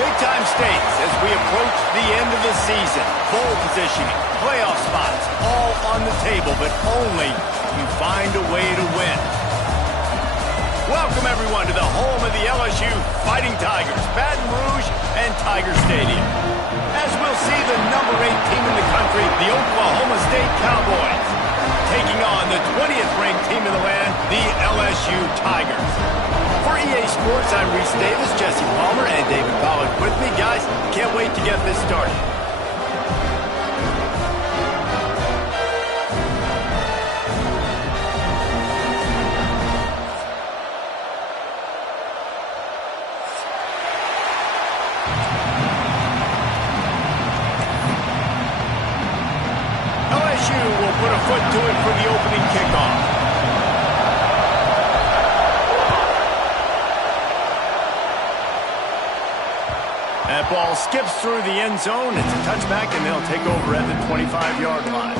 Big-time stakes as we approach the end of the season. Bowl positioning, playoff spots, all on the table, but only if you find a way to win. Welcome, everyone, to the home of the LSU Fighting Tigers, Baton Rouge and Tiger Stadium. As we'll see the number 8 team in the country, the Oklahoma State Cowboys, taking on the 20th-ranked team in the land, the LSU Tigers. For EA Sports, I'm Reese Davis, Jesse Palmer, and David Pollack with me. Guys, can't wait to get this started. LSU will put a foot to it for the opening kickoff. That ball skips through the end zone. It's a touchback, and they'll take over at the 25-yard line.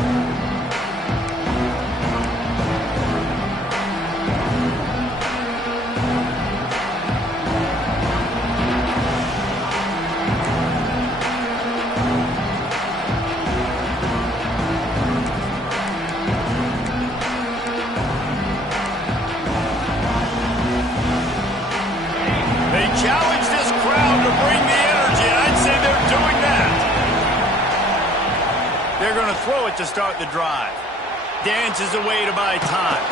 They challenge this crowd to bring the energy, and I'd say they're doing that. They're going to throw it to start the drive. Dances away to buy time.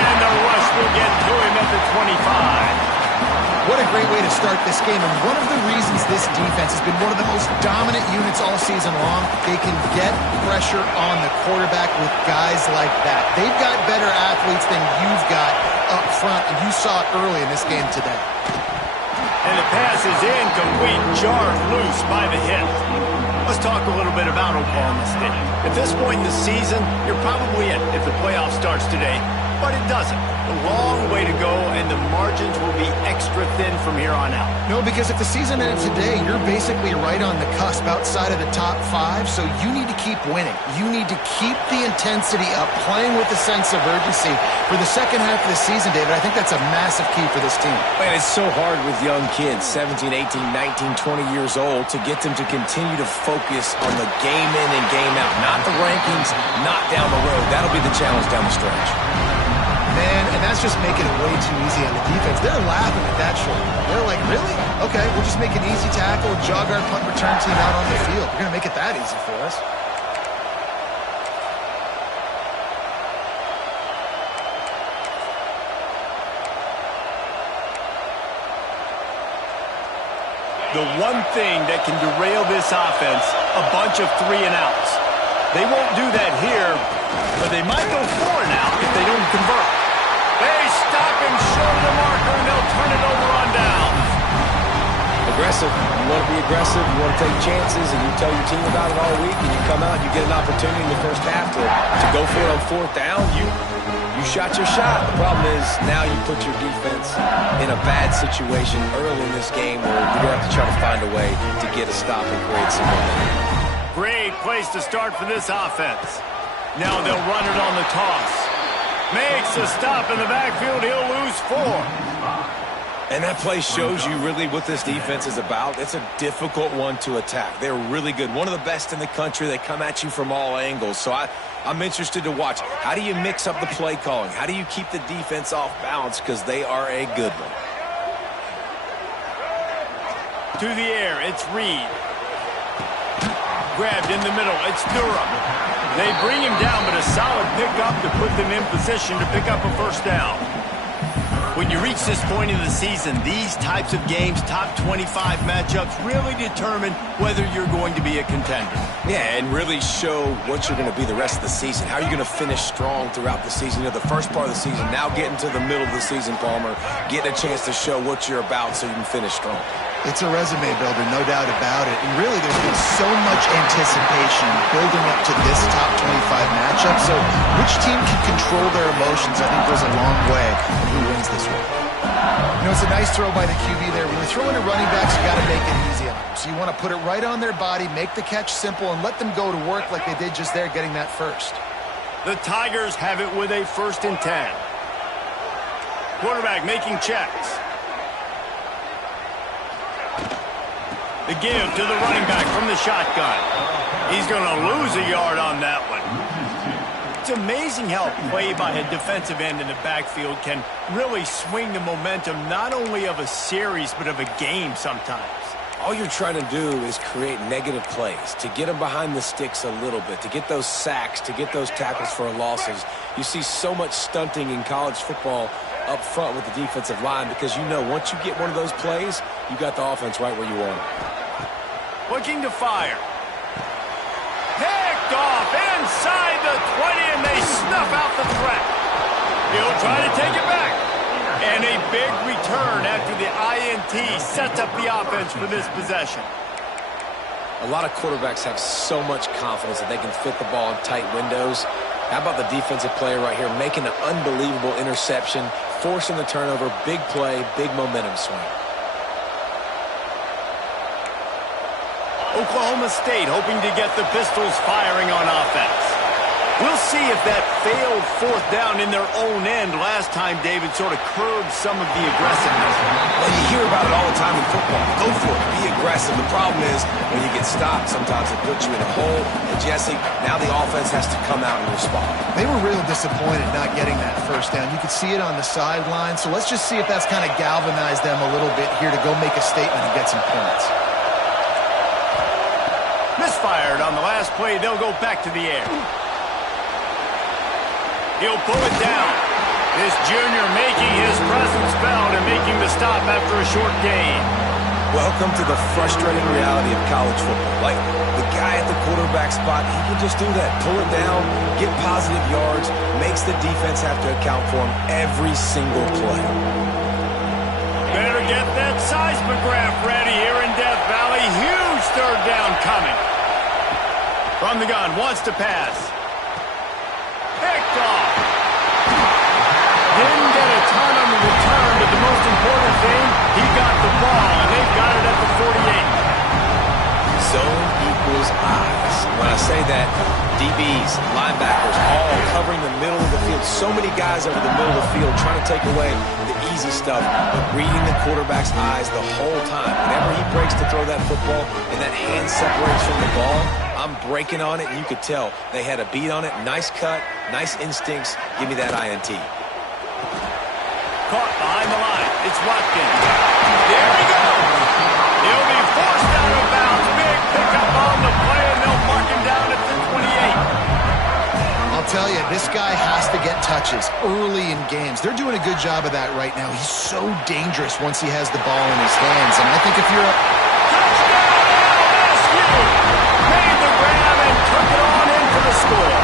And the rush will get to him at the 25. What a great way to start this game, and one of the reasons this defense has been one of the most dominant units all season long, they can get pressure on the quarterback with guys like that. They've got better athletes than you've got up front, and you saw it early in this game today. And the pass is incomplete, jarred loose by the hit. Let's talk a little bit about Oklahoma State. At this point in the season, you're probably in if the playoff starts today, but it doesn't. A long way to go, and the margins will be extra thin from here on out. No, because if the season ended today, you're basically right on the cusp outside of the top 5, so you need to keep winning. You need to keep the intensity up, playing with a sense of urgency for the second half of the season, David. I think that's a massive key for this team. Man, it's so hard with young kids, 17, 18, 19, 20 years old, to get them to continue to focus on the game in and game out, not the rankings, not down the road. That'll be the challenge down the stretch. Man, and that's just making it way too easy on the defense. They're laughing at that short. They're like, really? Okay, we'll just make an easy tackle and jog our punt return team out on the field. We're going to make it that easy for us. The one thing that can derail this offense, a bunch of 3-and-outs. They won't do that here, but they might go 4-and-out if they don't convert. They stop him short of the marker, and they'll turn it over on down. Aggressive. You want to be aggressive. You want to take chances, and you tell your team about it all week, and you come out and you get an opportunity in the first half to go for it on 4th down. You shot your shot. The problem is now you put your defense in a bad situation early in this game where you're going to have to try to find a way to get a stop and create some momentum. Great place to start for this offense. Now they'll run it on the toss. Makes a stop in the backfield. He'll lose 4. And that play shows you really what this defense is about. It's a difficult one to attack. They're really good. One of the best in the country. They come at you from all angles. So I'm interested to watch. How do you mix up the play calling? How do you keep the defense off balance? Because they are a good one. To the air, it's Reed. Grabbed in the middle, it's Durham. They bring him down, but a solid pickup to put them in position to pick up a first down. When you reach this point in the season, these types of games, top 25 matchups, really determine whether you're going to be a contender. Yeah, and really show what you're going to be the rest of the season. How are you going to finish strong throughout the season? You know, the first part of the season, now getting to the middle of the season, Palmer, getting a chance to show what you're about so you can finish strong. It's a resume builder, no doubt about it. And really, there's been so much anticipation building up to this top 25 matchup. So which team can control their emotions, I think, goes a long way in who wins this one. You know, it's a nice throw by the QB there. When you're throwing to running backs, you got to make it easy on them. So you want to put it right on their body, make the catch simple, and let them go to work like they did just there, getting that first. The Tigers have it with a 1st and 10. Quarterback making checks. The give to the running back from the shotgun. He's going to lose a yard on that one. It's amazing how a play by a defensive end in the backfield can really swing the momentum not only of a series but of a game sometimes. All you're trying to do is create negative plays, to get them behind the sticks a little bit, to get those sacks, to get those tackles for losses. You see so much stunting in college football up front with the defensive line because you know once you get one of those plays, you got the offense right where you want it. Looking to fire. Picked off inside the 20, and they snuff out the threat. He'll try to take it back. And a big return after the INT sets up the offense for this possession. A lot of quarterbacks have so much confidence that they can fit the ball in tight windows. How about the defensive player right here making an unbelievable interception, forcing the turnover, big play, big momentum swing. Oklahoma State hoping to get the Pistols firing on offense. We'll see if that failed 4th down in their own end last time David sort of curbed some of the aggressiveness. Well, you hear about it all the time in football. Go for it. Be aggressive. The problem is when you get stopped, sometimes it puts you in a hole. And, Jesse, now the offense has to come out and respond. They were real disappointed not getting that first down. You could see it on the sideline. So let's just see if that's kind of galvanized them a little bit here to go make a statement and get some points. Misfired on the last play. They'll go back to the air. He'll pull it down. This junior making his presence felt and making the stop after a short gain. Welcome to the frustrating reality of college football. Like, the guy at the quarterback spot, he can just do that. Pull it down, get positive yards, makes the defense have to account for him every single play. Better get that seismograph ready here in Death Valley. Huge 3rd down coming. From the gun, wants to pass. Picked off. Didn't get a ton on the return, but the most important thing, he got the ball, and they've got it at the 48. Zone equals eyes. When I say that, DBs, linebackers, all covering the middle of the field. So many guys over the middle of the field trying to take away the easy stuff, but reading the quarterback's eyes the whole time. Whenever he breaks to throw that football and that hand separates from the ball, I'm breaking on it, and you could tell they had a beat on it. Nice cut, nice instincts. Give me that INT. Caught behind the line. It's Watkins. There he goes. He'll be forced out of bounds. Big pickup on the play, and they'll mark him down at the 28. I'll tell you, this guy has to get touches early in games. They're doing a good job of that right now. He's so dangerous once he has the ball in his hands. And I think if you're a... Touchdown, LSU! Made the grab and took it on in for the score.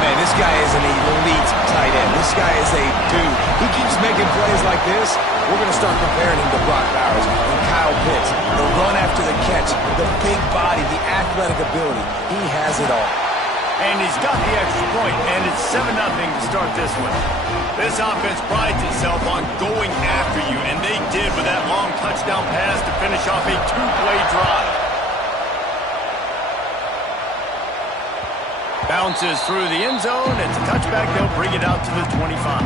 Man, this guy is an elite tight end. This guy is a dude. He keeps making plays like this. We're going to start comparing him to Brock Bowers and Kyle Pitts. The run after the catch, the big body, the athletic ability. He has it all. And he's got the extra point, and it's 7-0 to start this one. This offense prides itself on going after you, and they did with that long touchdown pass to finish off a two-play drive. Bounces through the end zone. It's a touchback. They'll bring it out to the 25.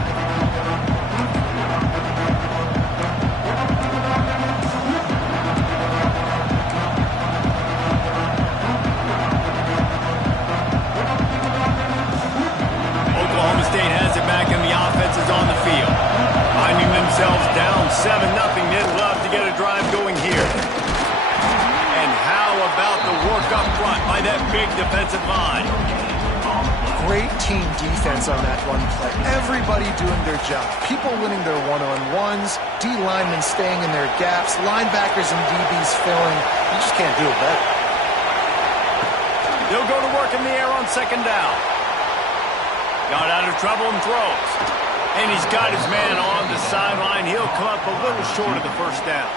Oklahoma State has it back, and the offense is on the field. Finding themselves down 7-0. They'd love to get a drive going here. And how about the work up front by that big defensive line? Great team defense on that run play. Everybody doing their job. People winning their one-on-ones, D linemen staying in their gaps, linebackers and DBs filling. You just can't do it better. They'll go to work in the air on second down. Got out of trouble and throws. And he's got his man on the sideline. He'll come up a little short of the first down.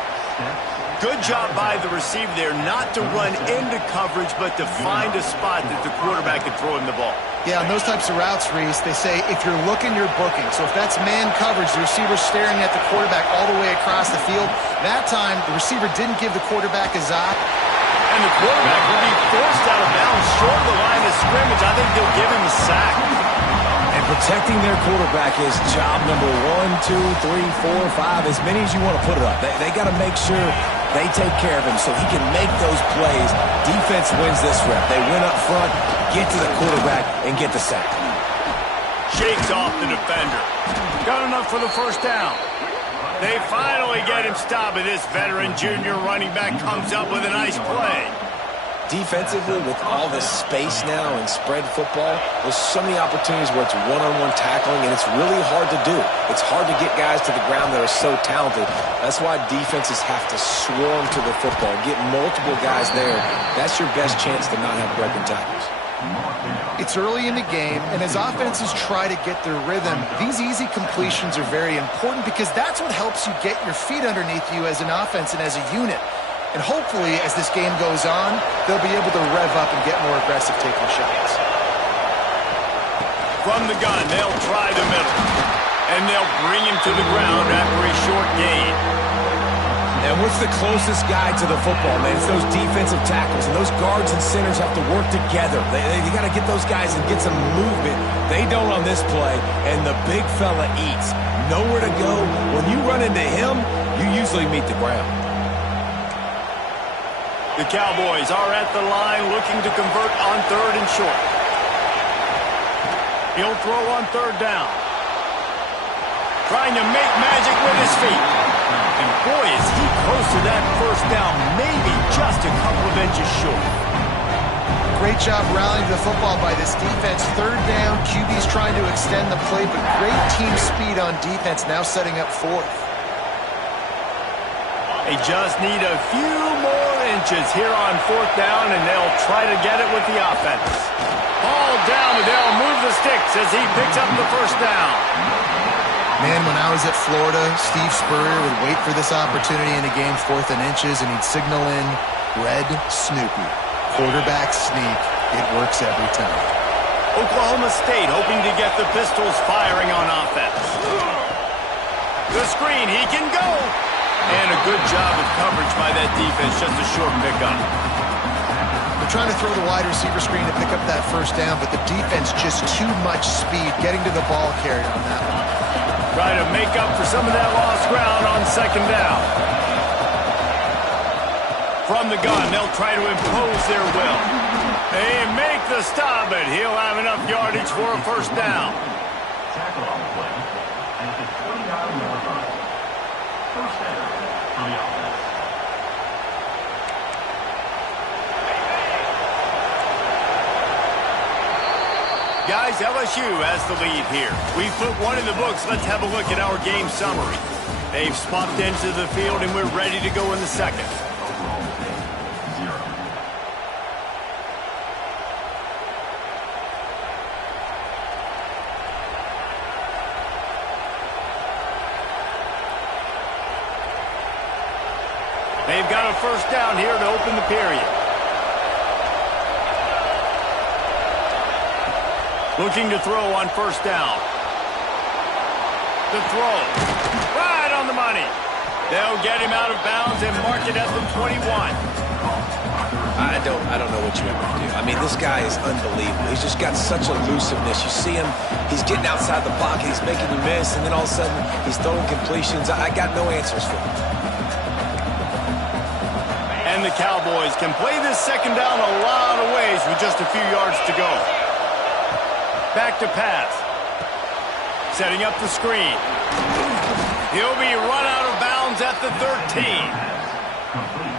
Good job by the receiver there not to run into coverage, but to find a spot that the quarterback can throw him the ball. Yeah, on those types of routes, Reese, they say if you're looking, you're booking. So if that's man coverage, the receiver's staring at the quarterback all the way across the field. That time, the receiver didn't give the quarterback his eye. And the quarterback will be forced out of bounds short of the line of scrimmage. I think they'll give him a sack. And protecting their quarterback is job number 1, 2, 3, 4, 5, as many as you want to put it up. They got to make sure they take care of him so he can make those plays. Defense wins this rep. They win up front, get to the quarterback, and get the sack. Shakes off the defender. Got enough for the first down. They finally get him stopped, and this veteran junior running back comes up with a nice play. Defensively, with all this space now and spread football, there's so many opportunities where it's one-on-one tackling, and it's really hard to do. It's hard to get guys to the ground that are so talented. That's why defenses have to swarm to the football, get multiple guys there. That's your best chance to not have broken tackles. It's early in the game, and as offenses try to get their rhythm, these easy completions are very important because that's what helps you get your feet underneath you as an offense and as a unit. And hopefully, as this game goes on, they'll be able to rev up and get more aggressive taking shots. From the gun, they'll try the middle. And they'll bring him to the ground after a short gain. And what's the closest guy to the football, man? It's those defensive tackles. And those guards and centers have to work together. They got to get those guys and get some movement. They don't on this play. And the big fella eats. Nowhere to go. When you run into him, you usually meet the ground. The Cowboys are at the line looking to convert on third and short. He'll throw on third down. Trying to make magic with his feet. And boy, is he close to that first down, maybe just a couple of inches short. Great job rallying the football by this defense. Third down, QB's trying to extend the play, but great team speed on defense, now setting up fourth. They just need a few more inches here on fourth down, and they'll try to get it with the offense. Ball down, and they'll move the sticks as he picks up the first down. Man, when I was at Florida, Steve Spurrier would wait for this opportunity in a game, 4th and inches, and he'd signal in Red Snoopy. quarterback sneak. It works every time. Oklahoma State hoping to get the Pistols firing on offense. The screen, he can go. And a good job of coverage by that defense, just a short pickup. They're trying to throw the wide receiver screen to pick up that first down, but the defense just too much speed getting to the ball carrier on that one. Try to make up for some of that lost ground on second down. From the gun, they'll try to impose their will. They make the stop, but he'll have enough yardage for a first down. Tackle on the play at the 29-yard line. First down for the offense. Guys, LSU has the lead here. We've put one in the books. Let's have a look at our game summary. They've swapped into the field, and we're ready to go in the second. They've got a first down here to open the period. Looking to throw on first down. The throw. Right on the money. They'll get him out of bounds and mark it at the 21. I don't know what you want to do. I mean, this guy is unbelievable. He's just got such elusiveness. You see him, he's getting outside the pocket, he's making you miss, and then all of a sudden, he's throwing completions. I got no answers for him. And the Cowboys can play this second down a lot of ways with just a few yards to go. Back to pass. Setting up the screen. He'll be run out of bounds at the 13.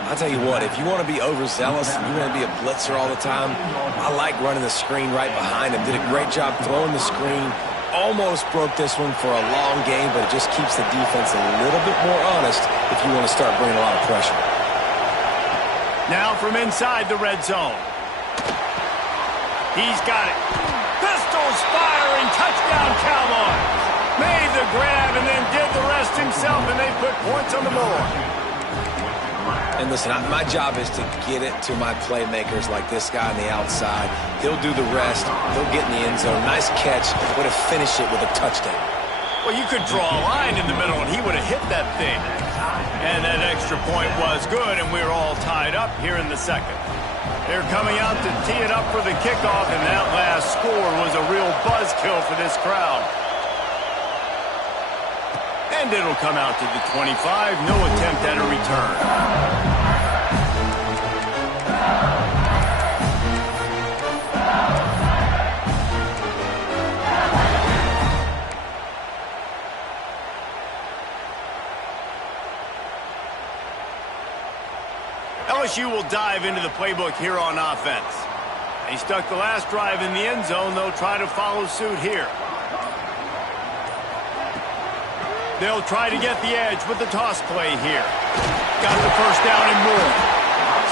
I'll tell you what, if you want to be overzealous and you want to be a blitzer all the time, I like running the screen right behind him. Did a great job throwing the screen. Almost broke this one for a long game, but it just keeps the defense a little bit more honest if you want to start bringing a lot of pressure. Now from inside the red zone. He's got it. Pistols firing. Touchdown, Cowboys. Made the grab and then did the rest himself, and they put points on the board. And listen, my job is to get it to my playmakers like this guy on the outside. He'll do the rest. He'll get in the end zone. Nice catch. Would have finished it with a touchdown. Well, you could draw a line in the middle, and he would have hit that thing. And that extra point was good, and we're all tied up here in the second. They're coming out to tee it up for the kickoff, and that last score was a real buzzkill for this crowd. And it'll come out to the 25. No attempt at a return. LSU will dive into the playbook here on offense. They stuck the last drive in the end zone. They'll try to follow suit here. They'll try to get the edge with the toss play here. Got the first down and more.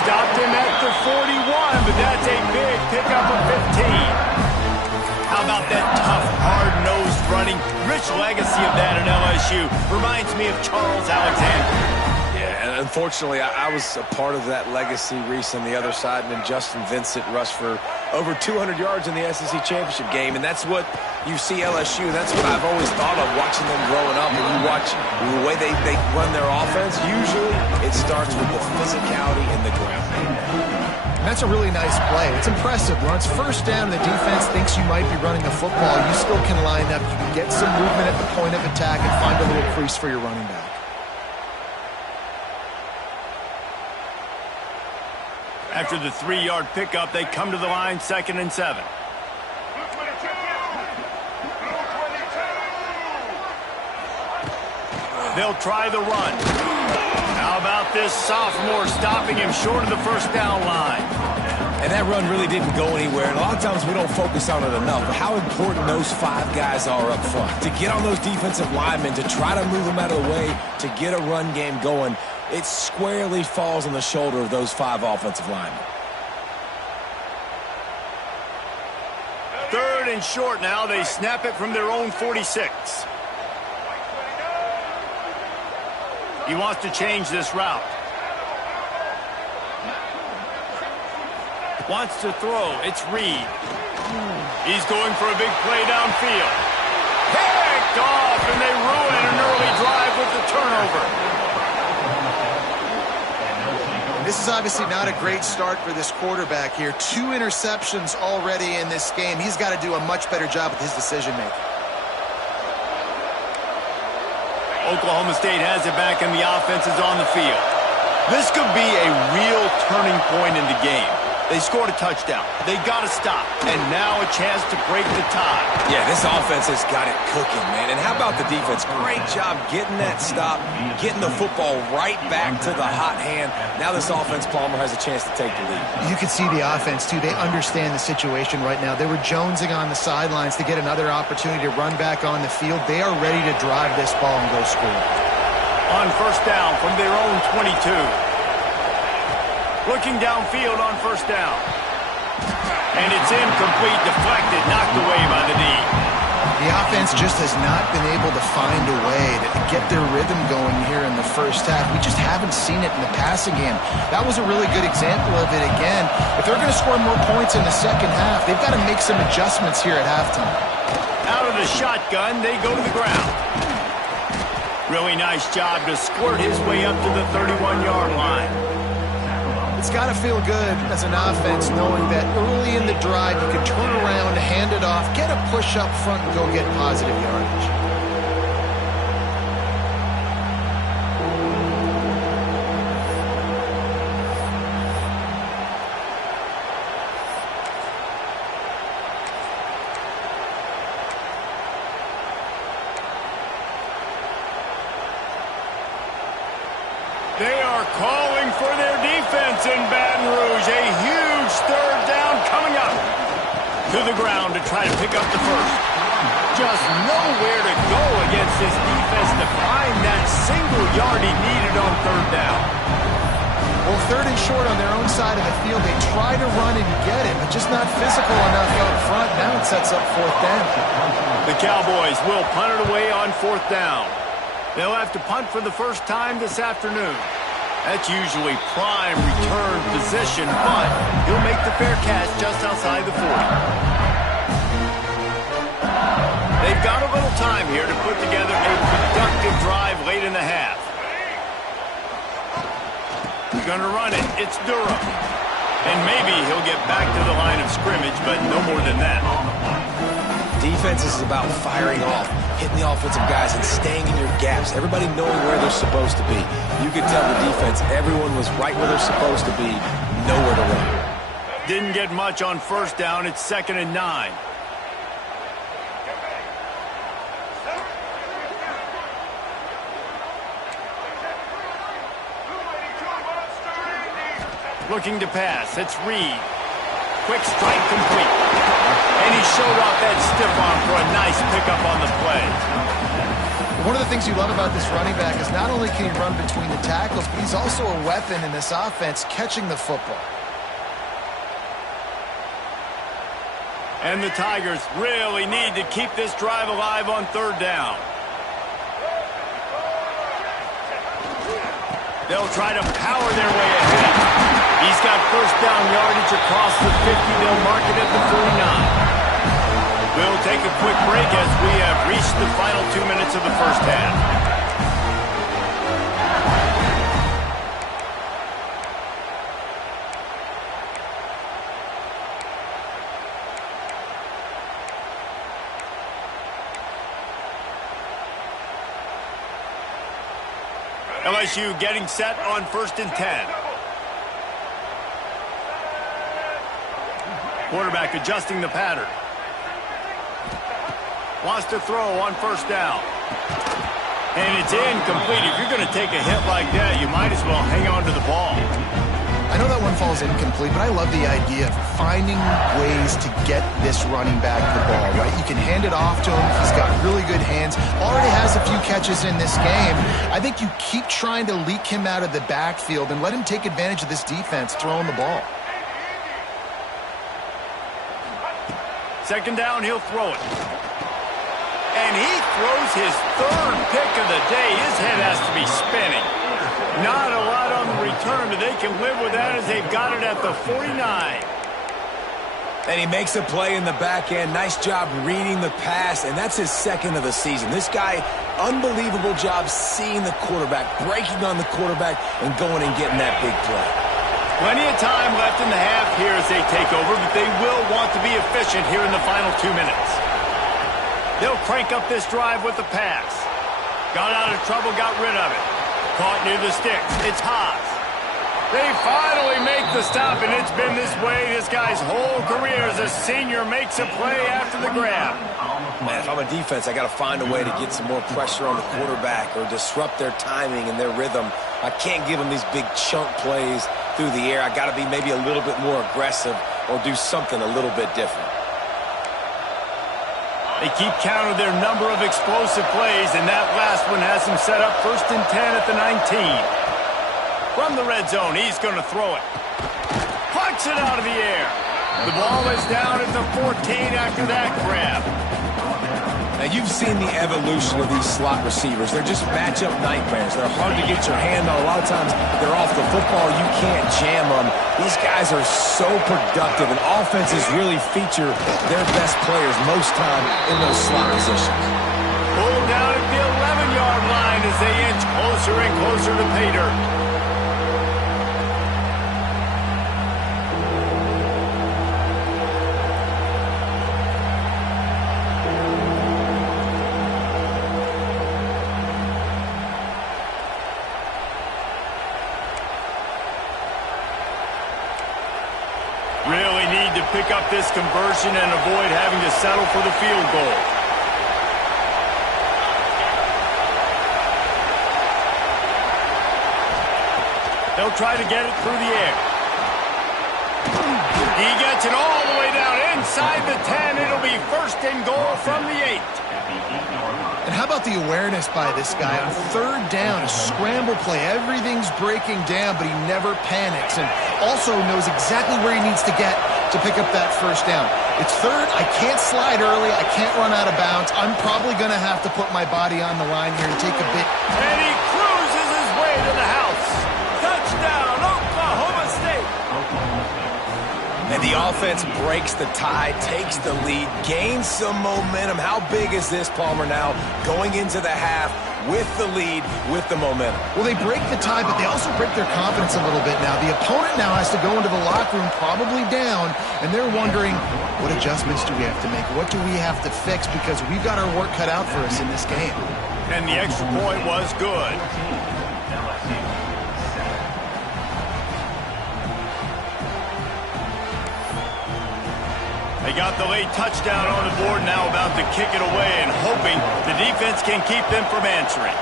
Stopped him at the 41, but that's a big pickup of 15. How about that tough, hard-nosed running? Rich legacy of that at LSU. Reminds me of Charles Alexander. Yeah, and unfortunately, I was a part of that legacy. Reese on the other side, and then Justin Vincent rushed for over 200 yards in the SEC championship game, and that's what you see LSU. That's what I've always thought of watching them growing up. When you watch the way they run their offense, usually it starts with the physicality in the ground. That's a really nice play. It's impressive. When it's first down, the defense thinks you might be running the football. You still can line up. You can get some movement at the point of attack and find a little crease for your running back. After the 3-yard pickup, they come to the line, 2nd and 7. They'll try the run. How about this sophomore stopping him short of the first down line? And that run really didn't go anywhere. And a lot of times we don't focus on it enough. But how important those 5 guys are up front. To get on those defensive linemen, to try to move them out of the way, to get a run game going, it squarely falls on the shoulder of those 5 offensive linemen. 3rd and short now. They snap it from their own 46. He wants to change this route. Wants to throw. It's Reed. He's going for a big play downfield. Picked off, and they ruin an early drive with the turnover. This is obviously not a great start for this quarterback here. 2 interceptions already in this game. He's got to do a much better job with his decision-making. Oklahoma State has it back, and the offense is on the field. This could be a real turning point in the game. They scored a touchdown. They got to stop. And now a chance to break the tie. Yeah, this offense has got it cooking, man. And how about the defense? Great job getting that stop, getting the football right back to the hot hand. Now this offense, Palmer, has a chance to take the lead. You can see the offense, too. They understand the situation right now. They were jonesing on the sidelines to get another opportunity to run back on the field. They are ready to drive this ball and go score. On first down from their own 22. Looking downfield on first down. And it's incomplete, deflected, knocked away by the knee. The offense just has not been able to find a way to get their rhythm going here in the first half. We just haven't seen it in the passing game. That was a really good example of it again. If they're going to score more points in the second half, they've got to make some adjustments here at halftime. Out of the shotgun, they go to the ground. Really nice job to squirt his way up to the 31-yard line. It's got to feel good as an offense knowing that early in the drive you can turn around, hand it off, get a push up front, and go get positive yardage. They are calling for their defense in Baton Rouge. A huge third down coming up. To the ground to try to pick up the first. Just nowhere to go against this defense to find that single yard he needed on third down. Well, third and short on their own side of the field. They try to run and get it, but just not physical enough up front. Now it sets up fourth down. The Cowboys will punt it away on fourth down. They'll have to punt for the first time this afternoon. That's usually prime return position, but he'll make the fair catch just outside the 40. They've got a little time here to put together a productive drive late in the half. Gonna run it. It's Durham. And maybe he'll get back to the line of scrimmage, but no more than that. Defense is about firing off, hitting the offensive guys, and staying in your gaps. Everybody knowing where they're supposed to be. You can tell the defense, everyone was right where they're supposed to be, nowhere to run. Didn't get much on first down. It's 2nd and 9. Looking to pass. It's Reed. Quick strike complete. And he showed off that stiff arm for a nice pickup on the play. One of the things you love about this running back is not only can he run between the tackles, but he's also a weapon in this offense catching the football. And the Tigers really need to keep this drive alive on third down. They'll try to power their way ahead. He's got first down yardage across the 50. They'll mark it at the 49. We'll take a quick break as we have reached the final 2 minutes of the first half. LSU getting set on 1st and 10. Quarterback adjusting the pattern. Wants to throw on first down. And it's incomplete. If you're going to take a hit like that, you might as well hang on to the ball. I know that one falls incomplete, but I love the idea of finding ways to get this running back the ball, right? You can hand it off to him. He's got really good hands. Already has a few catches in this game. I think you keep trying to leak him out of the backfield and let him take advantage of this defense throwing the ball. 2nd down, he'll throw it. And he throws his 3rd pick of the day. His head has to be spinning. Not a lot on the return, but they can live with that as they've got it at the 49. And he makes a play in the back end. Nice job reading the pass, and that's his second of the season. This guy, unbelievable job seeing the quarterback, breaking on the quarterback, and going and getting that big play. Plenty of time left in the half here as they take over, but they will want to be efficient here in the final 2 minutes. They'll crank up this drive with the pass. Got out of trouble, got rid of it. Caught near the sticks. It's Haas. They finally make the stop, and it's been this way this guy's whole career as a senior makes a play after the grab. Man, if I'm a defense, I got to find a way to get some more pressure on the quarterback or disrupt their timing and their rhythm. I can't give them these big chunk plays through the air. I got to be maybe a little bit more aggressive or do something a little bit different. They keep count of their number of explosive plays, and that last one has them set up 1st and 10 at the 19. From the red zone, he's going to throw it. Plucks it out of the air. The ball is down at the 14 after that grab. Now, you've seen the evolution of these slot receivers. They're just matchup nightmares. They're hard to get your hand on. A lot of times, they're off the football. You can't jam them. These guys are so productive, and offenses really feature their best players most time in those slot positions. Pulled down at the 11-yard line as they inch closer and closer to pay dirt. Really need to pick up this conversion and avoid having to settle for the field goal. They'll try to get it through the air. He gets it all the way down inside the 10. It'll be 1st and goal from the 8. And how about the awareness by this guy on 3rd down, a scramble play. Everything's breaking down, but he never panics and also knows exactly where he needs to get to pick up that 1st down. It's 3rd. I can't slide early. I can't run out of bounds. I'm probably going to have to put my body on the line here and take a bit. And he cruises his way to the house. Touchdown, Oklahoma State. And the offense breaks the tie, takes the lead, gains some momentum. How big is this, Palmer, now going into the half with the lead, with the momentum? Well, they break the tie, but they also break their confidence a little bit now. The opponent now has to go into the locker room probably down, and they're wondering, what adjustments do we have to make? What do we have to fix? Because we've got our work cut out for us in this game. And the extra point was good. They got the late touchdown on the board, now about to kick it away and hoping the defense can keep them from answering.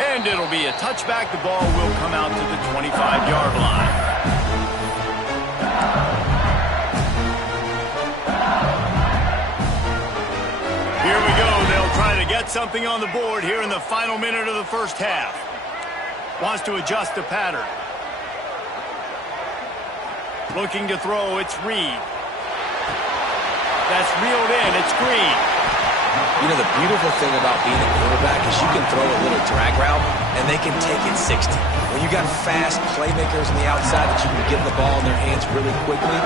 And it'll be a touchback. The ball will come out to the 25-yard line. Here we go. They'll try to get something on the board here in the final minute of the 1st half. Wants to adjust the pattern. Looking to throw, it's Reed. That's reeled in, it's Green. You know, the beautiful thing about being a quarterback is you can throw a little drag route, and they can take it 60. When you got fast playmakers on the outside that you can get the ball in their hands really quickly,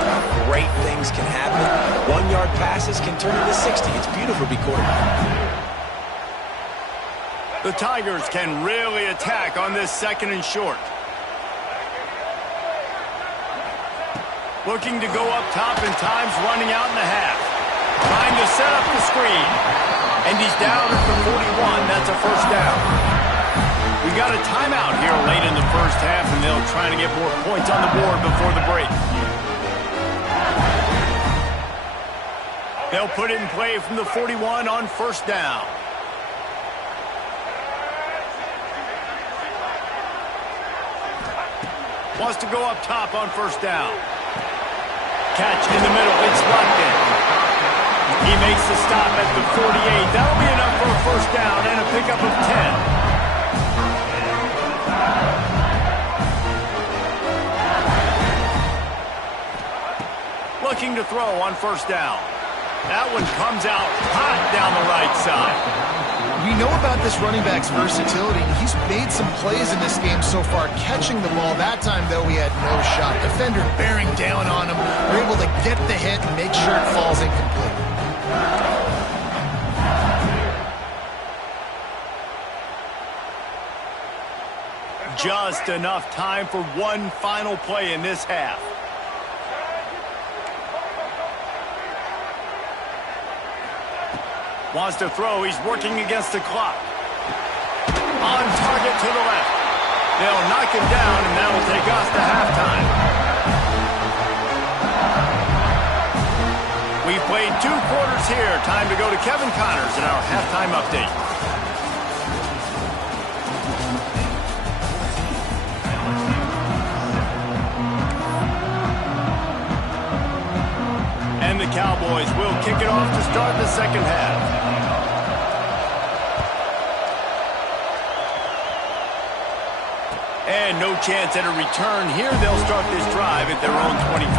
great things can happen. 1-yard passes can turn into 60. It's beautiful to be quarterback. The Tigers can really attack on this 2nd and short. Looking to go up top, and time's running out in the half. Trying to set up the screen. And he's down at the 41. That's a 1st down. We got a timeout here late in the 1st half, and they'll try to get more points on the board before the break. They'll put it in play from the 41 on 1st down. Wants to go up top on 1st down. Catch in the middle. It's locked in. He makes the stop at the 48. That'll be enough for a 1st down and a pickup of 10. Looking to throw on 1st down. That one comes out hot down the right side. We know about this running back's versatility, and he's made some plays in this game so far, catching the ball. That time, though, he had no shot. Defender bearing down on him. They're able to get the hit and make sure it falls incomplete. Just enough time for one final play in this half. Wants to throw. He's working against the clock. On target to the left. They'll knock him down, and that'll take us to halftime. We've played 2 quarters here. Time to go to Kevin Connors in our halftime update. And the Cowboys will kick it off to start the second half. And no chance at a return here. They'll start this drive at their own 25.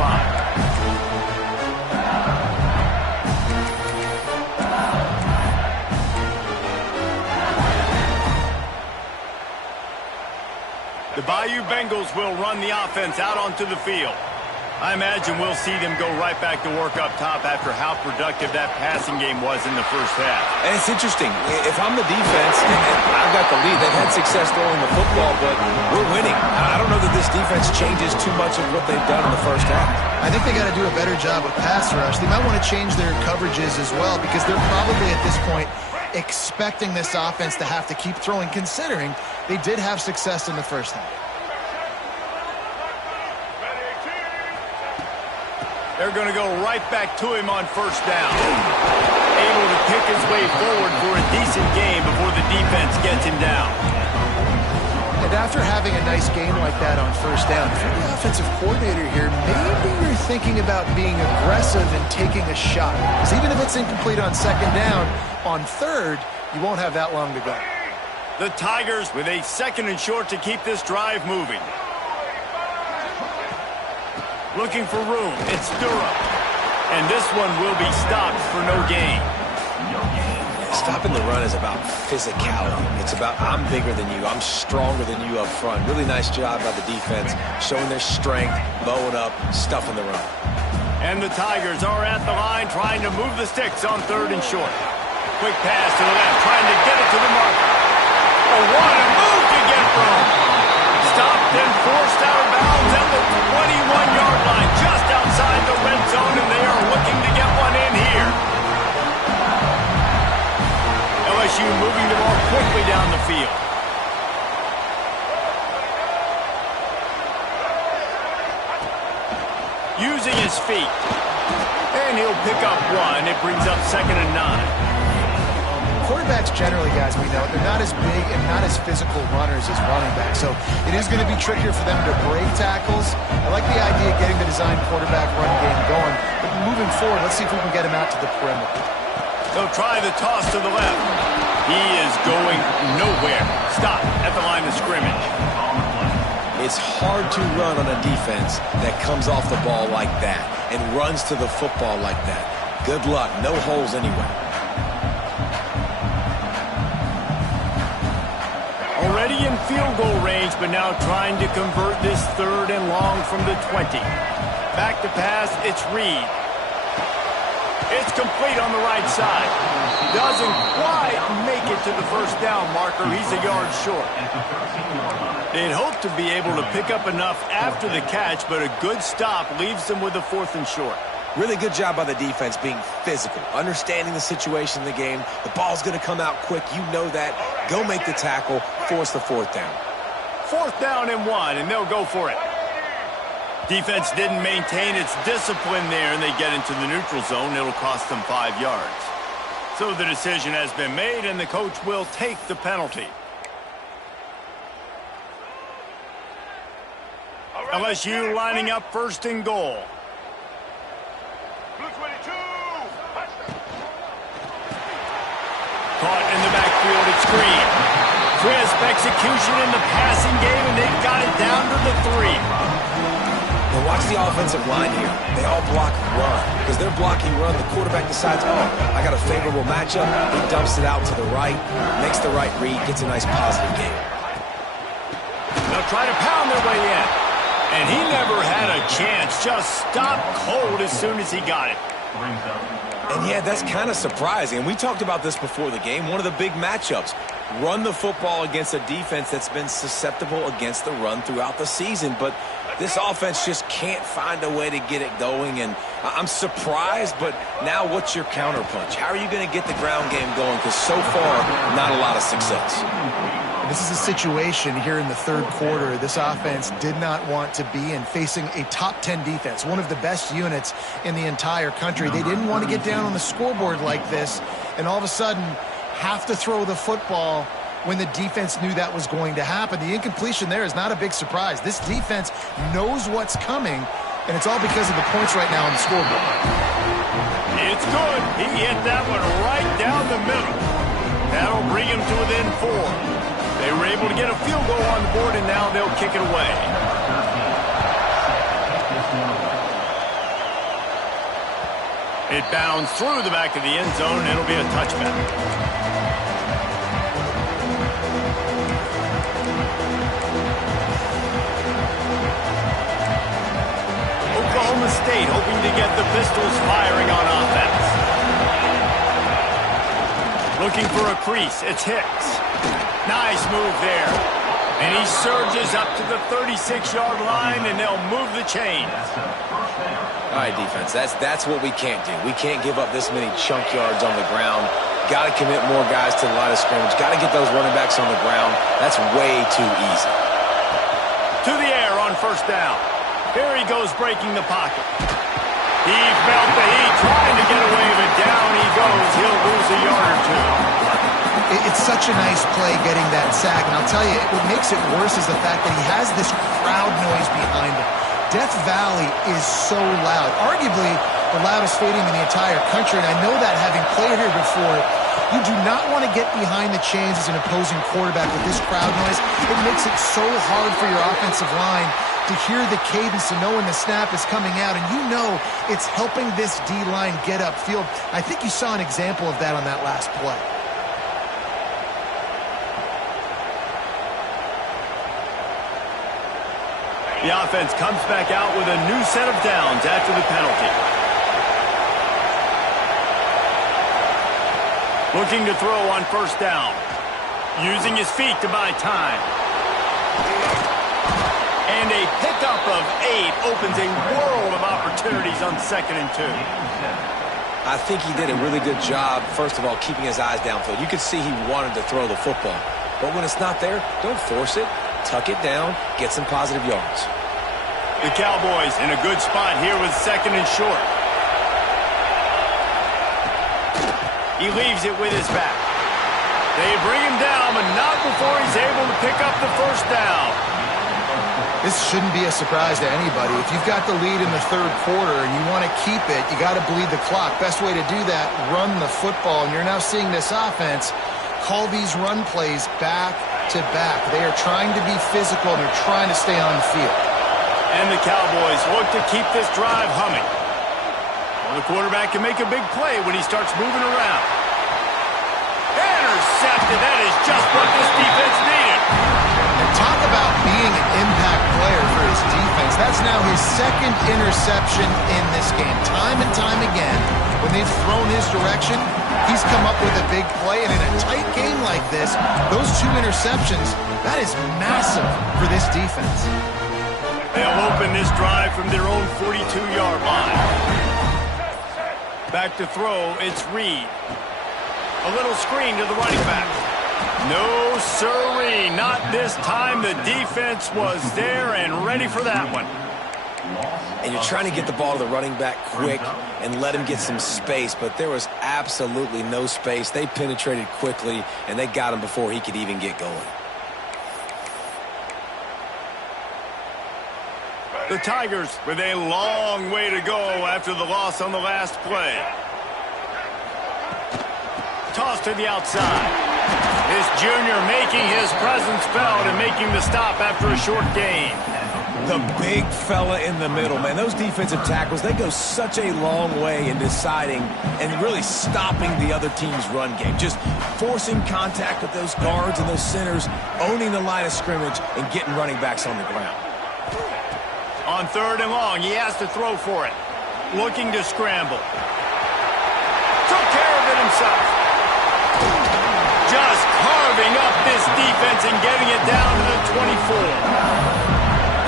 The Bayou Bengals will run the offense out onto the field. I imagine we'll see them go right back to work up top after how productive that passing game was in the first half. And it's interesting. If I'm the defense and I've got the lead, they've had success throwing the football, but we're winning. I don't know that this defense changes too much of what they've done in the first half. I think they got to do a better job with pass rush. They might want to change their coverages as well, because they're probably at this point expecting this offense to have to keep throwing, considering they did have success in the first half. They're going to go right back to him on first down. Able to pick his way forward for a decent game before the defense gets him down. And after having a nice game like that on first down, if you're the offensive coordinator here, maybe you're thinking about being aggressive and taking a shot. Because even if it's incomplete on second down, on third, you won't have that long to go. The Tigers with a 2nd and short to keep this drive moving. Looking for room. It's Durham. And this one will be stopped for no gain. Stopping the run is about physicality. It's about I'm bigger than you. I'm stronger than you up front. Really nice job by the defense, showing their strength, bowing up, stuffing the run. And the Tigers are at the line trying to move the sticks on 3rd and short. Quick pass to the left, trying to get it to the marker. Oh, what a move to get from. Stopped and forced out of bounds at the 21-yard line, just outside the red zone, and they are looking to get one in here. LSU moving the ball quickly down the field. Using his feet. And he'll pick up one. It brings up 2nd and 9. Quarterbacks generally, guys, we know, they're not as big and not as physical runners as running backs, so it is going to be trickier for them to break tackles. I like the idea of getting the design quarterback run game going, but moving forward, let's see if we can get him out to the perimeter. They'll try the toss to the left. He is going nowhere. Stop at the line of scrimmage. It's hard to run on a defense that comes off the ball like that and runs to the football like that. Good luck. No holes anyway. Already in field goal range, but now trying to convert this 3rd and long from the 20. Back to pass, it's Reed. It's complete on the right side. Doesn't quite make it to the first down marker. He's a yard short. They'd hope to be able to pick up enough after the catch, but a good stop leaves them with a 4th and short. Really good job by the defense being physical, understanding the situation in the game. The ball's going to come out quick. You know that. Go make the tackle, force the 4th down. 4th down and 1, and they'll go for it. Defense didn't maintain its discipline there, and they get into the neutral zone. It'll cost them 5 yards. So the decision has been made, and the coach will take the penalty. LSU lining up 1st and goal. Caught in the backfield, it's Green. Crisp execution in the passing game, and they've got it down to the 3. And watch the offensive line here. They all block run. Because they're blocking run, the quarterback decides, oh, I got a favorable matchup. He dumps it out to the right, makes the right read, gets a nice positive gain. They'll try to pound their way in. And he never had a chance. Just stopped cold as soon as he got it. And yeah, that's kind of surprising. And we talked about this before the game. One of the big matchups. Run the football against a defense that's been susceptible against the run throughout the season. But this offense just can't find a way to get it going. And I'm surprised, but now what's your counterpunch? How are you going to get the ground game going? Because so far, not a lot of success. This is a situation here in the third quarter this offense did not want to be in, facing a top 10 defense, one of the best units in the entire country. They didn't want to get down on the scoreboard like this, and all of a sudden have to throw the football when the defense knew that was going to happen. The incompletion there is not a big surprise. This defense knows what's coming, and it's all because of the points right now on the scoreboard. It's good. He hit that one right down the middle. That'll bring him to within 4. They were able to get a field goal on the board, and now they'll kick it away. It bounds through the back of the end zone, and it'll be a touchback. Oklahoma State hoping to get the Pistols firing on offense. Looking for a crease. It's Hicks. Nice move there. And he surges up to the 36-yard line, and they'll move the chains. All right, defense, that's what we can't do. We can't give up this many chunk yards on the ground. Got to commit more guys to the line of scrimmage. Got to get those running backs on the ground. That's way too easy. To the air on first down. Here he goes breaking the pocket. He felt the heat trying to get away, but down he goes. He'll lose a yard or two. It's such a nice play getting that sack, and I'll tell you, what makes it worse is the fact that he has this crowd noise behind him. Death Valley is so loud, arguably the loudest stadium in the entire country, and I know that having played here before. You do not want to get behind the chains as an opposing quarterback with this crowd noise. It makes it so hard for your offensive line to hear the cadence and know when the snap is coming out, and you know it's helping this D-line get upfield. I think you saw an example of that on that last play. The offense comes back out with a new set of downs after the penalty. Looking to throw on first down. Using his feet to buy time. And a pickup of 8 opens a world of opportunities on 2nd and 2. I think he did a really good job, first of all, keeping his eyes downfield. You could see he wanted to throw the football. But when it's not there, don't force it. Tuck it down, get some positive yards. The Cowboys in a good spot here with 2nd and short. He leaves it with his back. They bring him down, but not before he's able to pick up the first down. This shouldn't be a surprise to anybody. If you've got the lead in the third quarter and you want to keep it, you got to bleed the clock. Best way to do that, run the football. And you're now seeing this offense call these run plays back to back. They are trying to be physical, and they're trying to stay on the field. And the Cowboys look to keep this drive humming. Well, the quarterback can make a big play when he starts moving around. Intercepted. That is just what this defense needed. And talk about being an impact player for his defense. That's now his 2nd interception in this game. Time and time again, when they've thrown his direction, he's come up with a big play. And in a tight game like this, those 2 interceptions, that is massive for this defense. They'll open this drive from their own 42-yard line. Back to throw, it's Reed. A little screen to the running back. No siree, not this time. The defense was there and ready for that one. And you're trying to get the ball to the running back quick and let him get some space, but there was absolutely no space. They penetrated quickly, and they got him before he could even get going. The Tigers with a long way to go after the loss on the last play. Toss to the outside. This junior making his presence felt and making the stop after a short gain. The big fella in the middle, man. Those defensive tackles, they go such a long way in deciding and really stopping the other team's run game. Just forcing contact with those guards and those centers, owning the line of scrimmage, and getting running backs on the ground. On 3rd and long, he has to throw for it. Looking to scramble. Took care of it himself. Just carving up this defense and getting it down to the 24.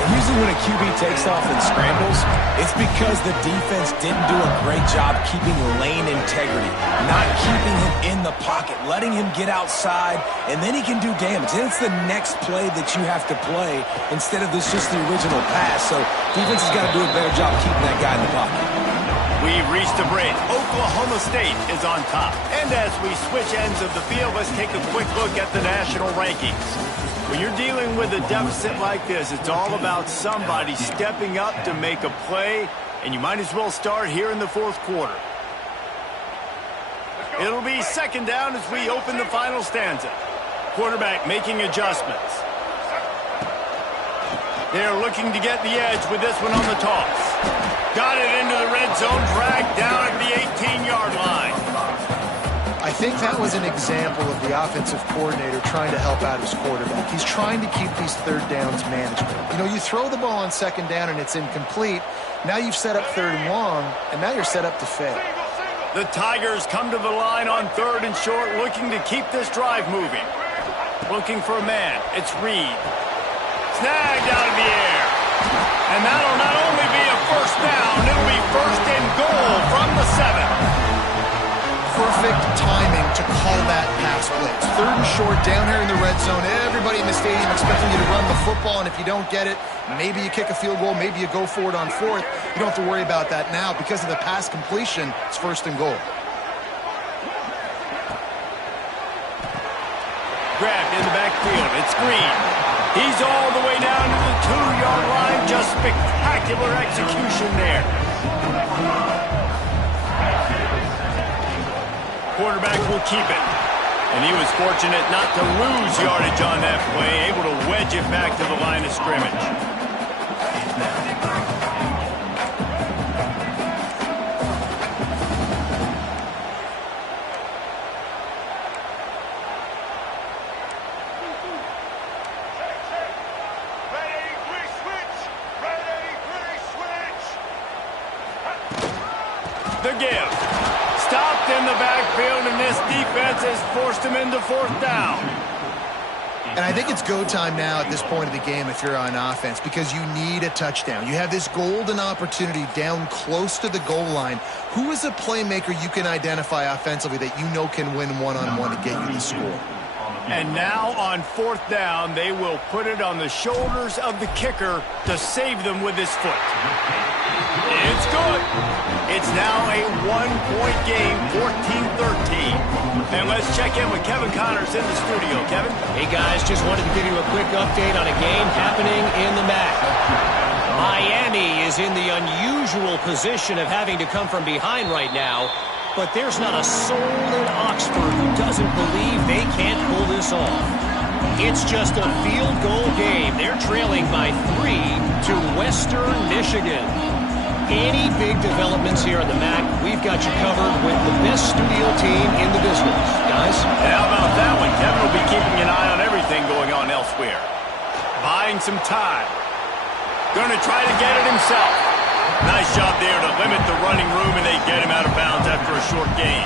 Usually when a QB takes off and scrambles, it's because the defense didn't do a great job keeping lane integrity, not keeping him in the pocket, letting him get outside, and then he can do damage. Then it's the next play that you have to play instead of this just the original pass. So defense has got to do a better job keeping that guy in the pocket. We've reached the break. Oklahoma State is on top. And as we switch ends of the field, let's take a quick look at the national rankings. When you're dealing with a deficit like this, it's all about somebody stepping up to make a play, and you might as well start here in the 4th quarter. It'll be 2nd down as we open the final stanza. Quarterback making adjustments. They're looking to get the edge with this one on the toss. Got it into the red zone, dragged down at the 18-yard line. I think that was an example of the offensive coordinator trying to help out his quarterback. He's trying to keep these 3rd downs manageable. You know, you throw the ball on 2nd down and it's incomplete. Now you've set up 3rd and long, and now you're set up to fail. The Tigers come to the line on 3rd and short, looking to keep this drive moving. Looking for a man. It's Reed. Snagged out of the air. And that'll not only be a 1st down, it'll be 1st and goal from the 7. Perfect timing to call that pass play. It's 3rd and short down here in the red zone. Everybody in the stadium expecting you to run the football, and if you don't get it, maybe you kick a field goal, maybe you go for it on 4th. You don't have to worry about that now. Because of the pass completion, it's 1st and goal. Grabbed in the backfield. It's Green. He's all the way down to the 2-yard line. Just spectacular execution there. Quarterback will keep it. And he was fortunate not to lose yardage on that play, able to wedge it back to the line of scrimmage. The give. Stopped in the backfield, and this defense has forced him into 4th down. And I think it's go time now at this point of the game if you're on offense, because you need a touchdown. You have this golden opportunity down close to the goal line. Who is a playmaker you can identify offensively that you know can win one-on-one to get you the score? And now on 4th down, they will put it on the shoulders of the kicker to save them with his foot. It's good. It's now a 1-point game, 14-13. And let's check in with Kevin Connors in the studio. Kevin? Hey, guys, just wanted to give you a quick update on a game happening in the MAC. Miami is in the unusual position of having to come from behind right now, but there's not a soul in Oxford who doesn't believe they can't pull this off. It's just a field goal game. They're trailing by 3 to Western Michigan. Any big developments here in the MAC, we've got you covered with the best studio team in the business. Guys? And how about that one? Kevin will be keeping an eye on everything going on elsewhere. Buying some time. Going to try to get it himself. Nice job there to limit the running room, and they get him out of bounds after a short gain.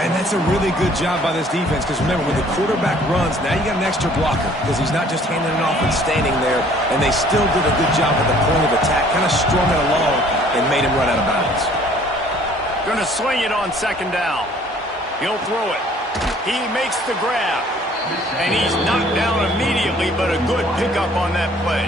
And that's a really good job by this defense, because remember, when the quarterback runs, now you got an extra blocker, because he's not just handing it off and standing there, and they still did a good job at the point of attack, kind of strung it along and made him run out of bounds. Going to swing it on 2nd down. He'll throw it. He makes the grab, and he's knocked down immediately, but a good pickup on that play.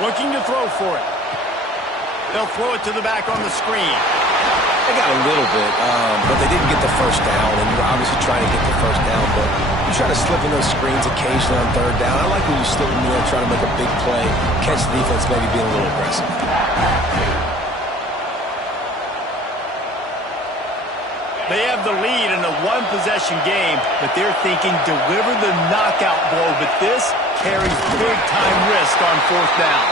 Looking to throw for it. They'll throw it to the back on the screen. They got a little bit, but they didn't get the first down, and you're obviously trying to get the first down, but you try to slip in those screens occasionally on third down. I like when you slip in there, try to make a big play, catch the defense maybe being a little aggressive. They have the lead in a one-possession game, but they're thinking deliver the knockout blow, but this carries big-time risk on fourth down.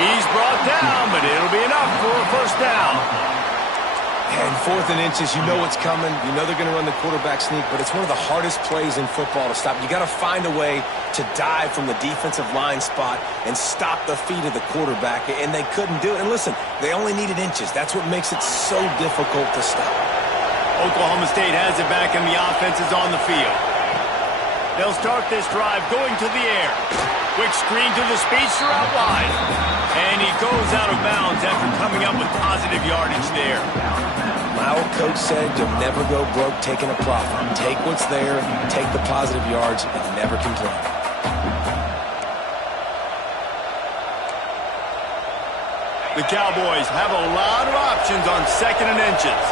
He's brought down, but it'll be enough for a first down. And 4th and inches, you know what's coming. You know they're going to run the quarterback sneak, but it's one of the hardest plays in football to stop. You got to find a way to dive from the defensive line spot and stop the feet of the quarterback, and they couldn't do it. And listen, they only needed inches. That's what makes it so difficult to stop. Oklahoma State has it back, and the offense is on the field. They'll start this drive going to the air. Quick screen to the speedster out wide. And he goes out of bounds after coming up with positive yardage there. My old coach said you'll never go broke taking a profit. Take what's there, take the positive yards, and never complain. The Cowboys have a lot of options on 2nd and inches.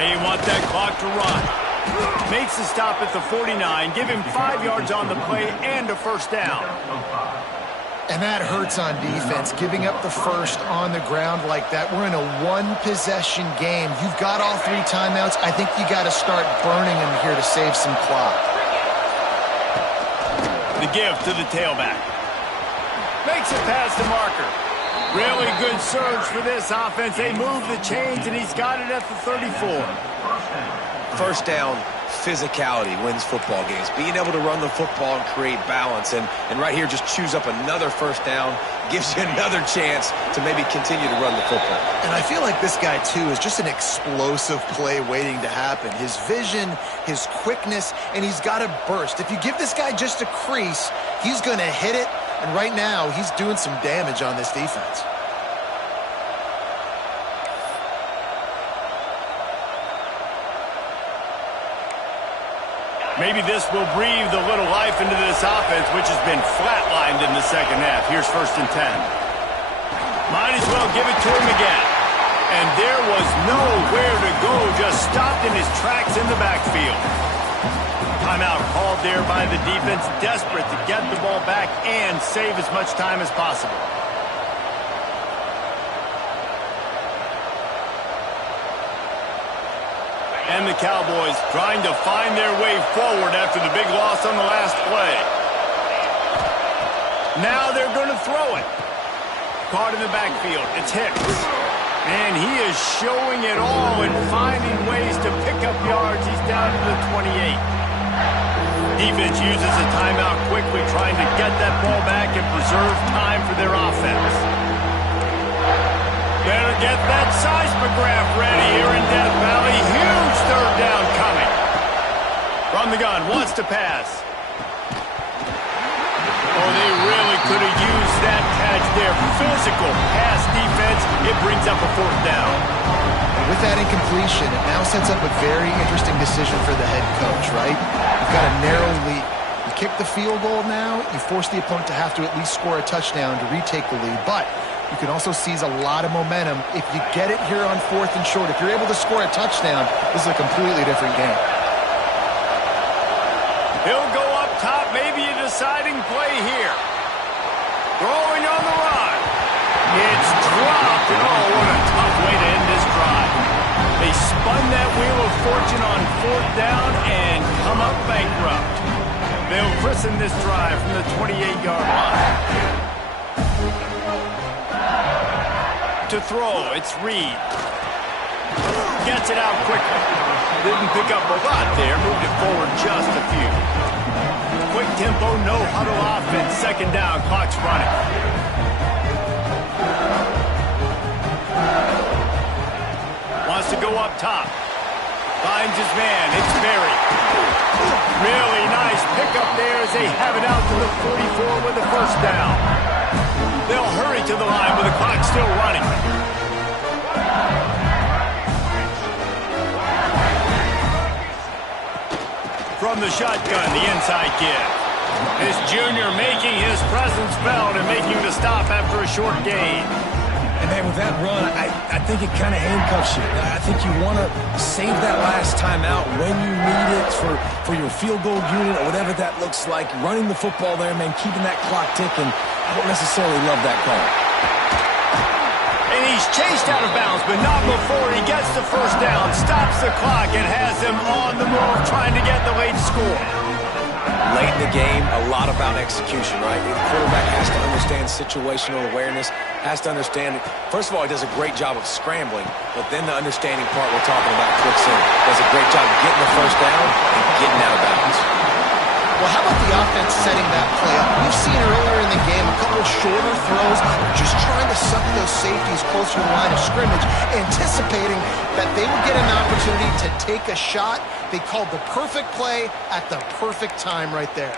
They want that clock to run. Makes the stop at the 49. Give him 5 yards on the play and a first down. And that hurts on defense, giving up the first on the ground like that. We're in a one-possession game. You've got all 3 timeouts. I think you got to start burning them here to save some clock. The give to the tailback. Makes it past the marker. Really good surge for this offense. They move the chains, and he's got it at the 34. First down, physicality wins football games. Being able to run the football and create balance. And right here, just choose up another first down. Gives you another chance to maybe continue to run the football. And I feel like this guy, too, is just an explosive play waiting to happen. His vision, his quickness, and he's got a burst. If you give this guy just a crease, he's going to hit it. And right now, he's doing some damage on this defense. Maybe this will breathe a little life into this offense, which has been flatlined in the second half. Here's 1st and 10. Might as well give it to him again. And there was nowhere to go, just stopped in his tracks in the backfield. Timeout called there by the defense, desperate to get the ball back and save as much time as possible. And the Cowboys trying to find their way forward after the big loss on the last play. Now they're going to throw it. Caught in the backfield. It's Hicks. And he is showing it all and finding ways to pick up yards. He's down to the 28. Defense uses a timeout quickly, trying to get that ball back and preserve time for their offense. Better get that seismograph ready here in Death Valley. Huge third down coming. From the gun, wants to pass. Oh, they really could have used that catch there. Physical pass defense. It brings up a 4th down. And with that incompletion, it now sets up a very interesting decision for the head coach, right? You've got a narrow lead. You kick the field goal now, you force the opponent to have to at least score a touchdown to retake the lead. But you can also seize a lot of momentum if you get it here on 4th and short. If you're able to score a touchdown, this is a completely different game. He'll go up top, maybe a deciding play here. Throwing on the run. It's dropped, and oh, what a tough way to end this drive. They spun that wheel of fortune on 4th down and come up bankrupt. They'll christen this drive from the 28-yard line. To throw, it's Reed. Gets it out quickly. Didn't pick up a lot there, moved it forward just a few. Quick tempo, no huddle offense, 2nd down, clock's running. Wants to go up top. Finds his man, it's Berry. Really nice pickup there as they have it out to the 44 with a first down. They'll hurry to the line with the clock still running. From the shotgun, the inside give. This junior making his presence felt and making the stop after a short gain. And man, with that run, I think it kind of handcuffs you. I think you want to save that last timeout when you need it for your field goal unit or whatever that looks like. Running the football there, man, keeping that clock ticking. I don't necessarily love that call. And he's chased out of bounds, but not before he gets the first down, stops the clock, and has them on the move trying to get the late score. Late in the game, a lot about execution, right? The quarterback has to understand situational awareness, has to understand it. First of all, he does a great job of scrambling, but then the understanding part we're talking about clicks in. Does a great job of getting the first down and getting out of bounds. Well, how about the offense setting that play up? We've seen earlier in the game a couple of shorter throws, just trying to suck those safeties closer to the line of scrimmage, anticipating that they would get an opportunity to take a shot. They called the perfect play at the perfect time right there.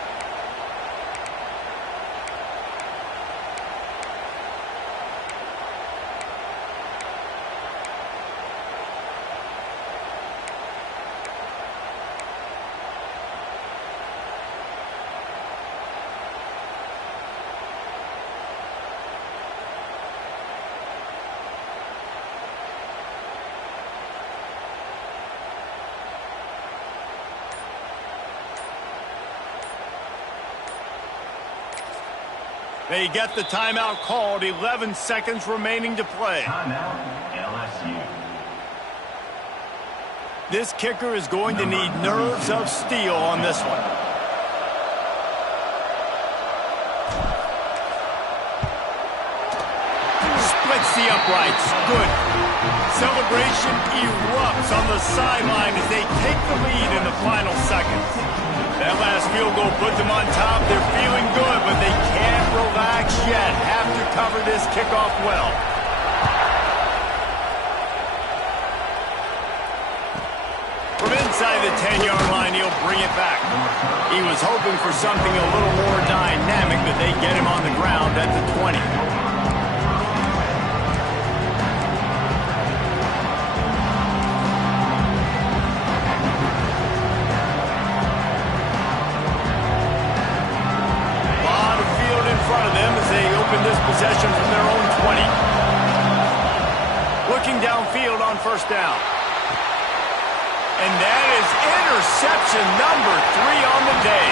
They get the timeout called, 11 seconds remaining to play. Timeout, LSU. This kicker is going to need nerves of steel on this one. Splits the uprights. Good. Celebration erupts on the sideline as they take the lead in the final seconds. That last field goal put them on top. They're feeling good, but they can't relax yet. Have to cover this kickoff well. From inside the 10-yard line, he'll bring it back. He was hoping for something a little more dynamic, but they get him on the ground at the 20. This possession from their own 20. Looking downfield on first down. And that is interception number 3 on the day.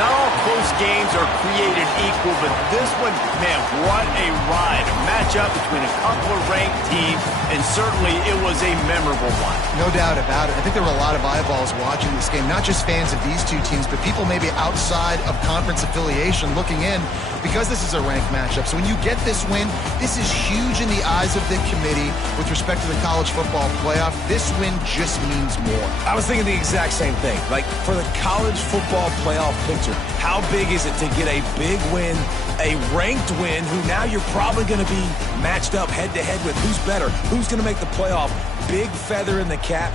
Not all close games are created equal, but this one, man, what a ride. A matchup between a couple of ranked teams, and certainly it was a memorable one. No doubt about it. I think there were a lot of eyeballs watching this game, not just fans of these two teams, but people maybe outside of conference affiliation looking in because this is a ranked matchup. So when you get this win, this is huge in the eyes of the committee with respect to the college football playoff. This win just means more. I was thinking the exact same thing. Like, for the college football playoff picture, how big is it to get a big win, a ranked win, who now you're probably going to be matched up head-to-head with who's better, who's going to make the playoff. Big feather in the cap.